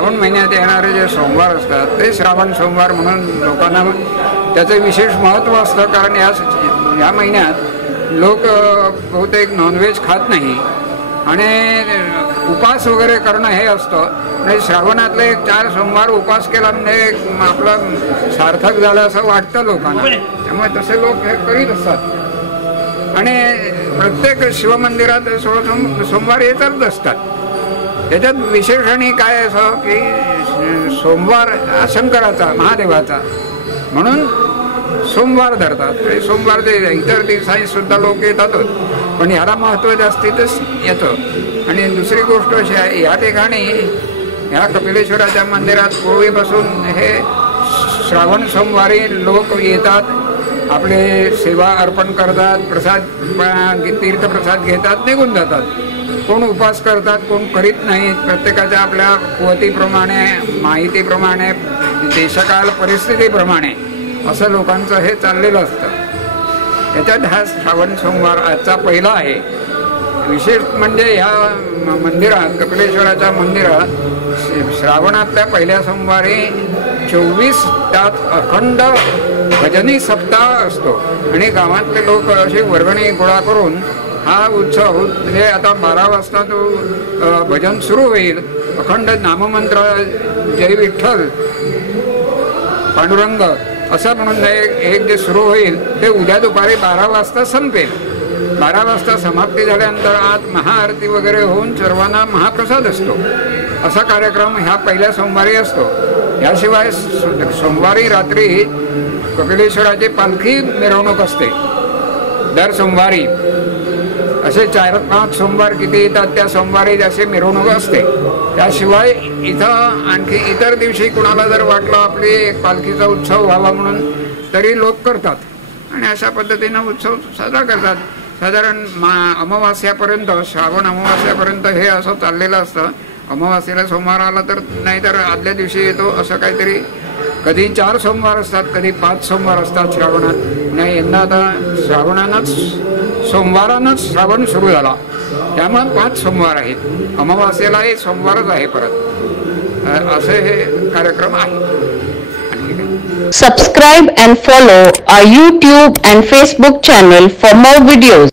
श्रावण महिन्यात येणारे जे सोमवार असतात ते श्रावण सोमवार म्हणून लोकांना त्याचं विशेष महत्त्व असतं. कारण या महिन्यात लोक बहुतेक नॉनव्हेज खात नाही आणि उपास वगैरे करणं हे असतं. म्हणजे श्रावणातले 4 सोमवार उपास केला म्हणजे आपलं सार्थक झालं असं वाटतं लोकांना. त्यामुळे तसे लोक हे करीत असतात आणि प्रत्येक शिवमंदिरात 16 सोमवार येतच असतात. त्याच्यात विशेष आणि काय असं की सोमवार शंकराचा महादेवाचा म्हणून सोमवार धरतात. आणि सोमवार ते इतर दिवसांनी सुद्धा लोक येतातच, पण ह्याला महत्त्व जास्तीतच येतं. आणि दुसरी गोष्ट अशी आहे, या ठिकाणी ह्या कपिलेश्वराच्या मंदिरात पूर्वीपासून हे श्रावण सोमवारी लोक येतात, आपले सेवा अर्पण करतात, प्रसाद तीर्थप्रसाद घेतात, निघून जातात. कोण उपास करतात, कोण करीत नाहीत. प्रत्येकाच्या आपल्या कुवतीप्रमाणे, माहितीप्रमाणे, देशकाल परिस्थितीप्रमाणे असं लोकांचं हे चाललेलं असतं. त्याच्यात हा श्रावण सोमवार आजचा पहिला आहे. विशेष म्हणजे ह्या मंदिरात, कपिलेश्वराच्या मंदिरात श्रावणातल्या पहिल्या सोमवारी 24 तास अखंड भजनी सप्ताह असतो आणि गावातले लोक अशी वर्गणी गोळा करून हा उत्सव म्हणजे आता 12 वाजता तो भजन सुरू होईल. अखंड नाममंत्र जय विठ्ठल पांडुरंग असं म्हणून एक जे सुरू होईल ते उद्या दुपारी 12 वाजता संपेल. 12 वाजता समाप्ती झाल्यानंतर आत महाआरती वगैरे होऊन सर्वांना महाप्रसाद असतो. असा कार्यक्रम ह्या पहिल्या सोमवारी असतो. याशिवाय सोमवारी रात्री कपिलेश्वराची पालखी मिरवणूक असते. दर सोमवारी असे 4-5 सोमवार किती येतात त्या सोमवारी अशी मिरवणूक असते. त्याशिवाय इथं आणखी इतर दिवशी कुणाला जर वाटलं आपली एक पालखीचा उत्सव व्हावा म्हणून तरी लोक करतात आणि अशा पद्धतीनं उत्सव साजरा करतात. साधारण अमावास्यापर्यंत, श्रावण अमावास्यापर्यंत हे असं चाललेलं असतं. अमावास्येला सोमवार आला तर नाहीतर आदल्या दिवशी येतो. असं काहीतरी कधी 4 सोमवार असतात, कधी 5 सोमवार असतात श्रावणात. नाही, यंदा आता सोमवारानंच श्रावण सुरू झाला, त्यामुळे 5 सोमवार आहेत. अमावास्येलाही सोमवारच आहे परत. असे हे कार्यक्रम आहे. Subscribe and follow our YouTube and Facebook channel for more videos.